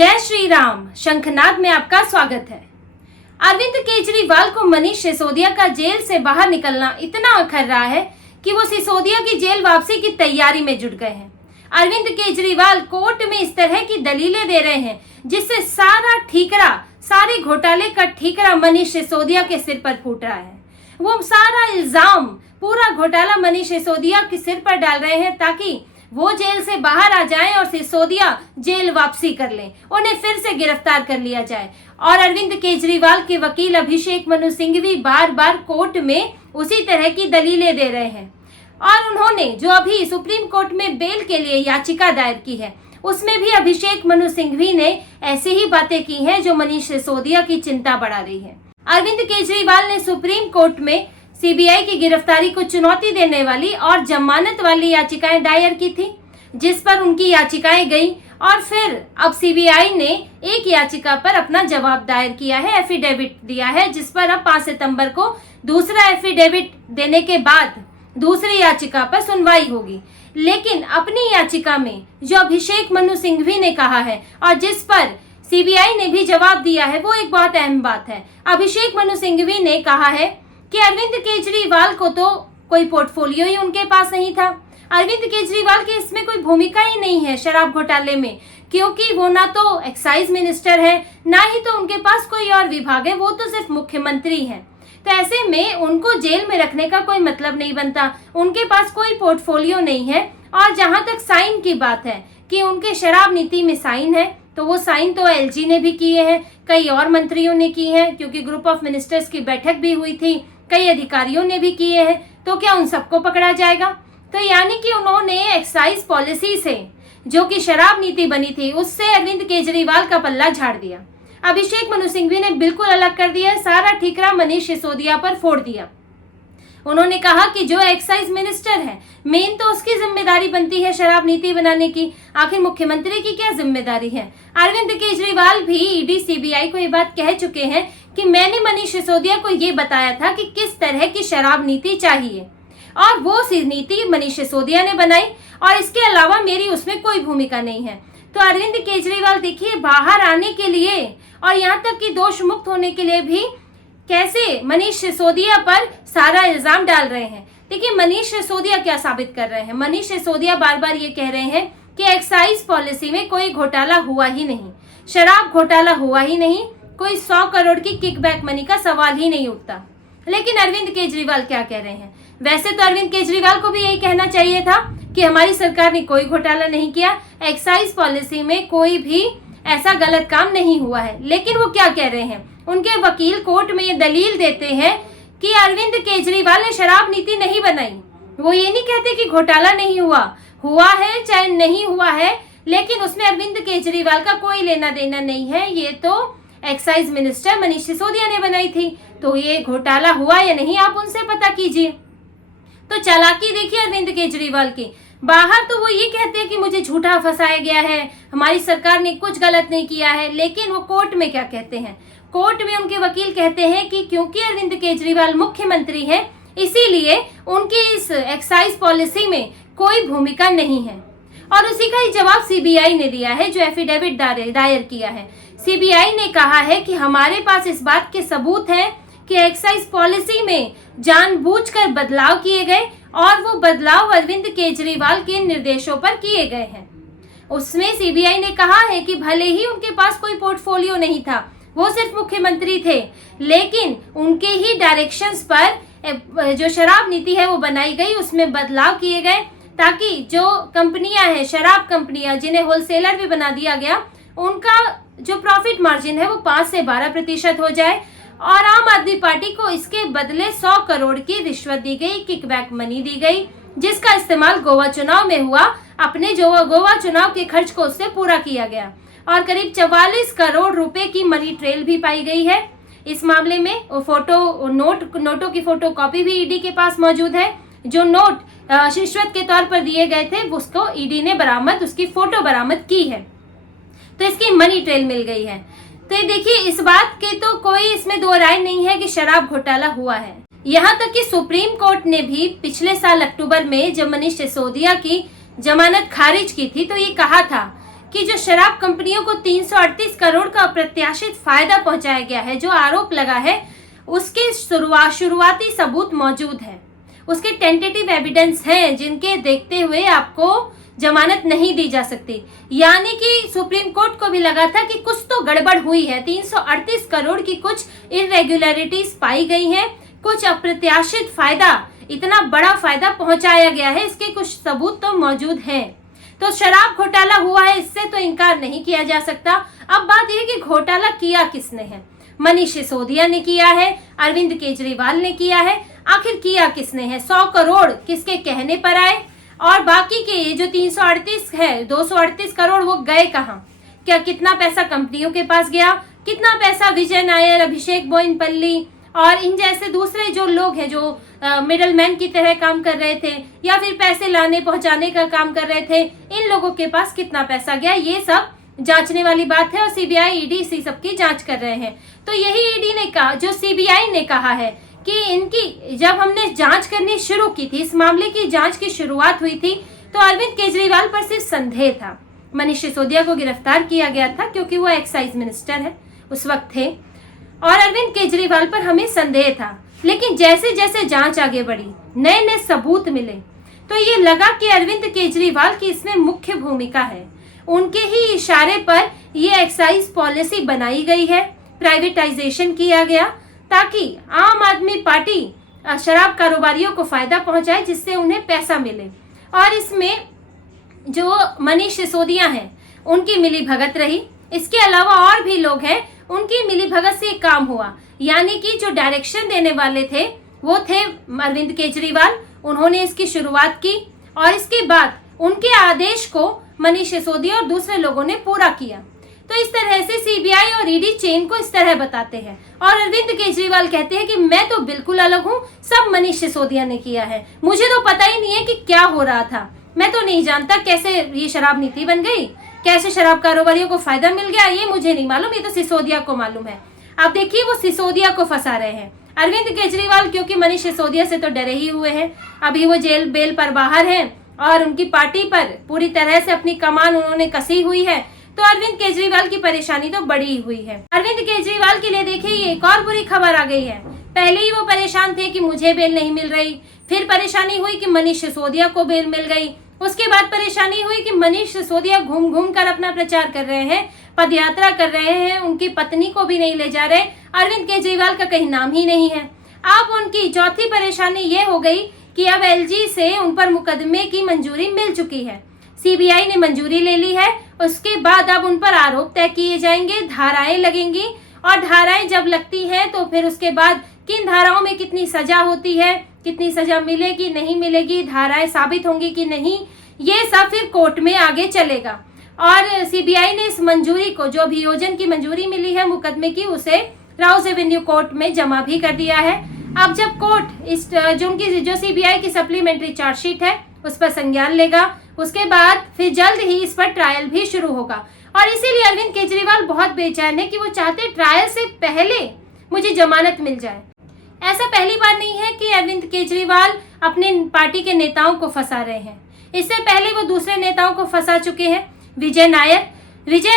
जय श्री राम। शंखनाद में आपका स्वागत है। अरविंद केजरीवाल को मनीष सिसोदिया का जेल से बाहर निकलना इतना अखर रहा है कि वो सिसोदिया की जेल वापसी की तैयारी में जुट गए हैं। अरविंद केजरीवाल कोर्ट में इस तरह की दलीलें दे रहे हैं जिससे सारे घोटाले का ठीकरा मनीष सिसोदिया के सिर पर फूट रहा है। वो सारा इल्जाम, पूरा घोटाला मनीष सिसोदिया के सिर पर डाल रहे हैं ताकि वो जेल से बाहर आ जाएं और सिसोदिया जेल वापसी कर लें, उन्हें फिर से गिरफ्तार कर लिया जाए। और अरविंद केजरीवाल के वकील अभिषेक मनु सिंघवी बार बार कोर्ट में उसी तरह की दलीलें दे रहे हैं। और उन्होंने जो अभी सुप्रीम कोर्ट में बेल के लिए याचिका दायर की है उसमें भी अभिषेक मनु सिंघवी ने ऐसी ही बातें की हैं जो मनीष सिसोदिया की चिंता बढ़ा रही है। अरविंद केजरीवाल ने सुप्रीम कोर्ट में सीबीआई की गिरफ्तारी को चुनौती देने वाली और जमानत वाली याचिकाएं दायर की थी, जिस पर उनकी याचिकाएं गई और फिर अब सीबीआई ने एक याचिका पर अपना जवाब दायर किया है, एफिडेविट दिया है, जिस पर अब 5 सितंबर को दूसरा एफिडेविट देने के बाद दूसरी याचिका पर सुनवाई होगी। लेकिन अपनी याचिका में जो अभिषेक मनु सिंघवी ने कहा है और जिस पर सीबीआई ने भी जवाब दिया है वो एक बहुत अहम बात है। अभिषेक मनु सिंघवी ने कहा है कि अरविंद केजरीवाल को तो कोई पोर्टफोलियो ही उनके पास नहीं था। अरविंद केजरीवाल की इसमें कोई भूमिका ही नहीं है शराब घोटाले में, क्योंकि वो ना तो एक्साइज मिनिस्टर है ना ही तो उनके पास कोई और विभाग है, वो तो सिर्फ मुख्यमंत्री हैं। तो ऐसे में उनको जेल में रखने का कोई मतलब नहीं बनता, उनके पास कोई पोर्टफोलियो नहीं है। और जहां तक साइन की बात है कि उनके शराब नीति में साइन है, तो वो साइन तो एलजी ने भी किए हैं, कई और मंत्रियों ने की है, क्योंकि ग्रुप ऑफ मिनिस्टर्स की बैठक भी हुई थी, कई अधिकारियों ने भी किए हैं। तो क्या उन सबको पकड़ा जाएगा? तो यानी कि उन्होंने एक्साइज पॉलिसी से, जो कि शराब नीति बनी थी, उससे अरविंद केजरीवाल का पल्ला झाड़ दिया। अभिषेक मनु सिंघवी ने बिल्कुल अलग कर दिया, सारा ठीकरा मनीष सिसोदिया पर फोड़ दिया। उन्होंने कहा कि जो एक्साइज मिनिस्टर है, मेन तो उसकी जिम्मेदारी बनती है शराब नीति बनाने की, आखिर मुख्यमंत्री की क्या जिम्मेदारी है? अरविंद केजरीवाल भी ईडी सीबीआई को ये बात कह चुके हैं कि मैंने मनीष सिसोदिया को ये बताया था कि किस तरह की शराब नीति चाहिए और वो नीति मनीष सिसोदिया ने बनाई और इसके अलावा मेरी उसमें कोई भूमिका नहीं है। तो अरविंद केजरीवाल देखिए बाहर आने के लिए और यहाँ तक कि दोष मुक्त होने के लिए भी कैसे मनीष सिसोदिया पर सारा इल्जाम डाल रहे हैं। देखिए मनीष सिसोदिया क्या साबित कर रहे हैं। मनीष सिसोदिया बार बार ये कह रहे हैं कि एक्साइज पॉलिसी में कोई घोटाला हुआ ही नहीं, शराब घोटाला हुआ ही नहीं, कोई 100 करोड़ की किकबैक मनी का सवाल ही नहीं उठता। लेकिन अरविंद केजरीवाल क्या कह रहे हैं? वैसे तो अरविंद केजरीवाल को भी यही कहना चाहिए था कि हमारी सरकार ने कोई घोटाला नहीं किया, एक्साइज पॉलिसी में कोई भी ऐसा गलत काम नहीं हुआ है। लेकिन वो क्या कह रहे हैं? उनके वकील कोर्ट में ये दलील देते हैं कि अरविंद केजरीवाल ने शराब नीति नहीं बनाई। वो ये नहीं कहते कि घोटाला नहीं हुआ है चाहे नहीं हुआ है, लेकिन उसमें अरविंद केजरीवाल का कोई लेना देना नहीं है, ये तो एक्साइज मिनिस्टर मनीष सिसोदिया ने बनाई थी। तो ये घोटाला हुआ या नहीं आप उनसे पता कीजिए। तो चालाकी देखिए अरविंद केजरीवाल की। बाहर तो वो ये कहते हैं कि मुझे झूठा फंसाया गया है, हमारी सरकार ने कुछ गलत नहीं किया है, लेकिन वो कोर्ट में क्या कहते हैं? कोर्ट में उनके वकील कहते हैं कि क्योंकि अरविंद केजरीवाल मुख्यमंत्री हैं इसीलिए उनकी इस एक्साइज पॉलिसी में कोई भूमिका नहीं है। और उसी का ही जवाब सीबीआई ने दिया है, जो एफिडेविट दायर किया है। सीबीआई ने कहा है कि हमारे पास इस बात के सबूत हैं कि एक्साइज पॉलिसी में जानबूझकर बदलाव किए गए और वो बदलाव अरविंद केजरीवाल के निर्देशों पर किए गए हैं। उसमें सीबीआई ने कहा है कि भले ही उनके पास कोई पोर्टफोलियो नहीं था, वो सिर्फ मुख्यमंत्री थे, लेकिन उनके ही डायरेक्शंस पर जो शराब नीति है वो बनाई गई, उसमें बदलाव किए गए ताकि जो कंपनियां हैं, शराब कंपनियां जिन्हें होलसेलर भी बना दिया गया, उनका जो प्रॉफिट मार्जिन है वो 5 से 12% हो जाए। और आम आदमी पार्टी को इसके बदले 100 करोड़ की रिश्वत दी गई, किकबैक मनी दी गई, जिसका इस्तेमाल गोवा चुनाव में हुआ। अपने जो गोवा चुनाव के खर्च को उससे पूरा किया गया और करीब 44 करोड़ रुपए की मनी ट्रेल भी पाई गई है। इस मामले में नोटों की फोटो कॉपी भी ईडी के पास मौजूद है। जो नोट रिश्वत के तौर पर दिए गए थे उसको ईडी ने उसकी फोटो बरामद की है, तो इसकी मनी ट्रेल मिल गई है। तो ये देखिए इस बात के तो कोई इसमें दो राय नहीं है कि शराब घोटाला हुआ है। यहाँ तक कि सुप्रीम कोर्ट ने भी पिछले साल अक्टूबर में जब मनीष सिसोदिया की जमानत खारिज की थी तो ये कहा था कि जो शराब कंपनियों को 338 करोड़ का अप्रत्याशित फायदा पहुंचाया गया है, जो आरोप लगा है, उसके शुरुआती सबूत मौजूद है, उसके टेंटेटिव एविडेंस हैं, जिनके देखते हुए आपको जमानत नहीं दी जा सकती। यानी कि सुप्रीम कोर्ट को भी लगा था कि कुछ तो गड़बड़ हुई है, 338 करोड़ की कुछ इरेगुलरिटीज पाई गई हैं, कुछ अप्रत्याशित फायदा, इतना बड़ा फायदा पहुंचाया गया है, इसके कुछ सबूत तो मौजूद हैं। तो शराब घोटाला हुआ है, इससे तो इनकार नहीं किया जा सकता। अब बात यह कि घोटाला किया किसने है? मनीष सिसोदिया ने किया है, अरविंद केजरीवाल ने किया है। आखिर किया किसने है? 100 करोड़ किसके कहने पर आए? और बाकी के ये जो 338 है, 238 करोड़, वो गए कहाँ? क्या कितना पैसा कंपनियों के पास गया? कितना पैसा विजय नायर, अभिषेक बोइनपल्ली और इन जैसे दूसरे जो लोग हैं, जो मिडल मैन की तरह काम कर रहे थे या फिर पैसे लाने पहुंचाने का काम कर रहे थे, इन लोगों के पास कितना पैसा गया? ये सब जांचने वाली बात है और सीबीआई, ईडी इसी सबकी जांच कर रहे हैं। तो यही ईडी ने कहा, जो सीबीआई ने कहा है कि इनकी, जब हमने जांच करनी शुरू की थी, इस मामले की जांच की शुरुआत हुई थी, तो अरविंद केजरीवाल पर सिर्फ संदेह था। मनीष सिसोदिया को गिरफ्तार किया गया था क्योंकि वो एक्साइज मिनिस्टर है उस वक्त थे, और अरविंद केजरीवाल पर हमें संदेह था। लेकिन जैसे जैसे जांच आगे बढ़ी, नए नए सबूत मिले, तो ये लगा कि अरविंद केजरीवाल की इसमें मुख्य भूमिका है। उनके ही इशारे पर ये एक्साइज पॉलिसी बनाई गई है, प्राइवेटाइजेशन किया गया, ताकि आम आदमी पार्टी शराब कारोबारियों को फायदा पहुंचाए, जिससे उन्हें पैसा मिले। और इसमें जो मनीष सिसोदिया हैं, उनकी मिली भगत रही। इसके अलावा और भी लोग हैं, उनकी मिली भगत से एक काम हुआ। यानी कि जो डायरेक्शन देने वाले थे वो थे अरविंद केजरीवाल, उन्होंने इसकी शुरुआत की और इसके बाद उनके आदेश को मनीष सिसोदिया और दूसरे लोगों ने पूरा किया। तो इस तरह से सीबीआई और ईडी चेन को इस तरह बताते हैं, और अरविंद केजरीवाल कहते हैं कि मैं तो बिल्कुल अलग हूँ, सब मनीष सिसोदिया ने किया है, मुझे तो पता ही नहीं है कि क्या हो रहा था, मैं तो नहीं जानता कैसे ये शराब नीति बन गई, कैसे शराब कारोबारियों को फायदा मिल गया, ये मुझे नहीं मालूम, ये तो सिसोदिया को मालूम है। आप देखिए वो सिसोदिया को फंसा रहे हैं। अरविंद केजरीवाल क्योंकि मनीष सिसोदिया से तो डरे ही हुए हैं, अभी वो जेल बेल पर बाहर हैं और उनकी पार्टी पर पूरी तरह से अपनी कमान उन्होंने कसी हुई है, तो अरविंद केजरीवाल की परेशानी तो बड़ी हुई है। अरविंद केजरीवाल के लिए देखिए ये एक और बुरी खबर आ गई है। पहले ही वो परेशान थे कि मुझे बेल नहीं मिल रही, फिर परेशानी हुई कि मनीष सिसोदिया को बेल मिल गई, उसके बाद परेशानी हुई कि मनीष सिसोदिया घूम घूम कर अपना प्रचार कर रहे हैं, पदयात्रा कर रहे हैं, उनकी पत्नी को भी नहीं ले जा रहे, अरविंद केजरीवाल का कहीं नाम ही नहीं है। अब उनकी चौथी परेशानी ये हो गई कि अब एलजी से उन पर मुकदमे की मंजूरी मिल चुकी है, सीबीआई ने मंजूरी ले ली है। उसके बाद अब उन पर आरोप तय किए जाएंगे, धाराएं लगेंगी, और धाराएं जब लगती हैं तो फिर उसके बाद किन धाराओं में कितनी सजा होती है, कितनी सजा मिलेगी नहीं मिलेगी, धाराएं साबित होंगी कि नहीं, ये सब फिर कोर्ट में आगे चलेगा। और सीबीआई ने इस मंजूरी को, जो अभियोजन की मंजूरी मिली है मुकदमे की, उसे राउस एवेन्यू कोर्ट में जमा भी कर दिया है। अब जब कोर्ट इस जो सीबीआई की सप्लीमेंट्री चार्जशीट है उस पर संज्ञान लेगा, उसके बाद फिर जल्द ही इस पर ट्रायल भी शुरू होगा। और इसीलिए अरविंद केजरीवाल बहुत बेचैन है कि वो चाहते ट्रायल से पहले मुझे जमानत मिल जाए। ऐसा पहली बार नहीं है कि अरविंद केजरीवाल अपने पार्टी के नेताओं को फंसा रहे हैं, इससे पहले वो दूसरे नेताओं को फंसा चुके हैं। विजय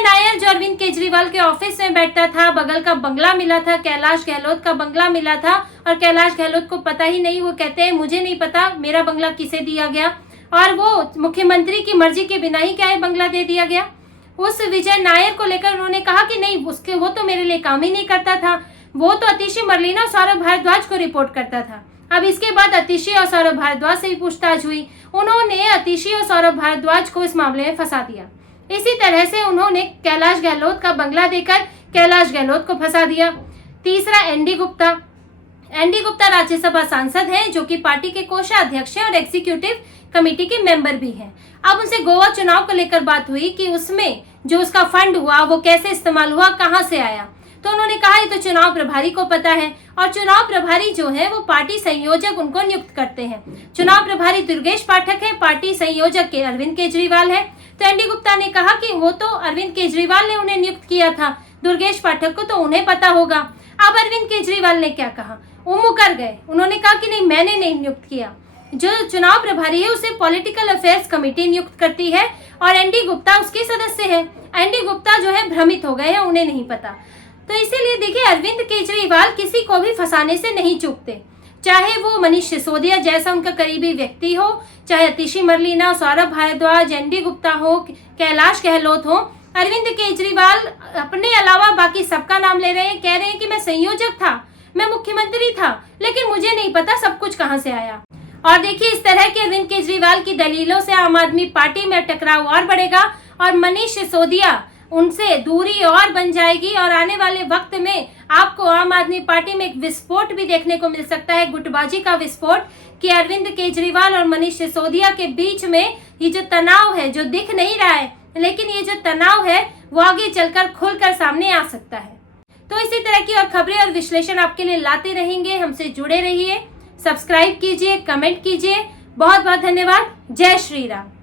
नायर जो अरविंद केजरीवाल के ऑफिस में बैठता था, बगल का बंगला मिला था, कैलाश गहलोत का बंगला मिला था, और कैलाश गहलोत को पता ही नहीं, वो कहते हैं मुझे नहीं पता मेरा बंगला किसे दिया गया, और वो मुख्यमंत्री की मर्जी के बिना ही क्या है बंगला दे दिया गया। उस विजय नायर को लेकर उन्होंने कहा कि नहीं, उसके वो तो मेरे लिए काम ही नहीं करता था, वो तो अतिशी मरलीना और सौरभ भारद्वाज को रिपोर्ट करता था। अब इसके बाद अतिशी और सौरभ भारद्वाज से भी पूछताछ हुई, उन्होंने अतिशी और सौरभ भारद्वाज को इस मामले में फंसा दिया। इसी तरह से उन्होंने कैलाश गहलोत का बंगला देकर कैलाश गहलोत को फंसा दिया। तीसरा एनडी गुप्ता राज्यसभा सांसद हैं, जो कि पार्टी के कोषाध्यक्ष हैं और एग्जीक्यूटिव कमेटी के मेंबर भी हैं। अब उनसे गोवा चुनाव को लेकर बात हुई कि उसमें जो उसका फंड हुआ वो कैसे इस्तेमाल हुआ, कहां से आया, तो उन्होंने कहा ये तो चुनाव प्रभारी को पता है, और चुनाव प्रभारी जो है वो पार्टी संयोजक उनको नियुक्त करते हैं। चुनाव प्रभारी दुर्गेश पाठक है, पार्टी संयोजक के अरविंद केजरीवाल है। तो एनडी गुप्ता ने कहा कि वो तो अरविंद केजरीवाल ने उन्हें नियुक्त किया था, दुर्गेश पाठक को तो उन्हें पता होगा। अब अरविंद केजरीवाल ने क्या कहा, वो मुकर गए, उन्होंने कहा कि नहीं मैंने नहीं नियुक्त किया। जो चुनाव प्रभारी है उसे पॉलिटिकल अफेयर्स कमेटी नियुक्त करती है और एनडी गुप्ता उसके सदस्य है। एनडी गुप्ता जो है भ्रमित हो गए हैं, उन्हें नहीं पता। तो इसीलिए देखिए, अरविंद केजरीवाल किसी को भी फंसाने से नहीं चूकते, चाहे वो मनीष सिसोदिया जैसा उनका करीबी व्यक्ति हो, चाहे अतिशी मरलीना, सौरभ भारद्वाज, एनडी गुप्ता हो, कैलाश गहलोत हो। अरविंद केजरीवाल अपने अलावा बाकी सबका नाम ले रहे हैं, कह रहे हैं कि मैं संयोजक था, मैं मुख्यमंत्री था, लेकिन मुझे नहीं पता सब कुछ कहां से आया। और देखिए, इस तरह के अरविंद केजरीवाल की दलीलों से आम आदमी पार्टी में टकराव और बढ़ेगा और मनीष सिसोदिया उनसे दूरी और बन जाएगी और आने वाले वक्त में आपको आम आदमी पार्टी में एक विस्फोट भी देखने को मिल सकता है, गुटबाजी का विस्फोट, कि अरविंद केजरीवाल और मनीष सिसोदिया के बीच में ये जो तनाव है, जो दिख नहीं रहा है, लेकिन ये जो तनाव है वो आगे चलकर खुलकर सामने आ सकता है। तो इसी तरह की और खबरें और विश्लेषण आपके लिए लाते रहेंगे। हमसे जुड़े रहिए, सब्सक्राइब कीजिए, कमेंट कीजिए। बहुत बहुत धन्यवाद। जय श्री राम।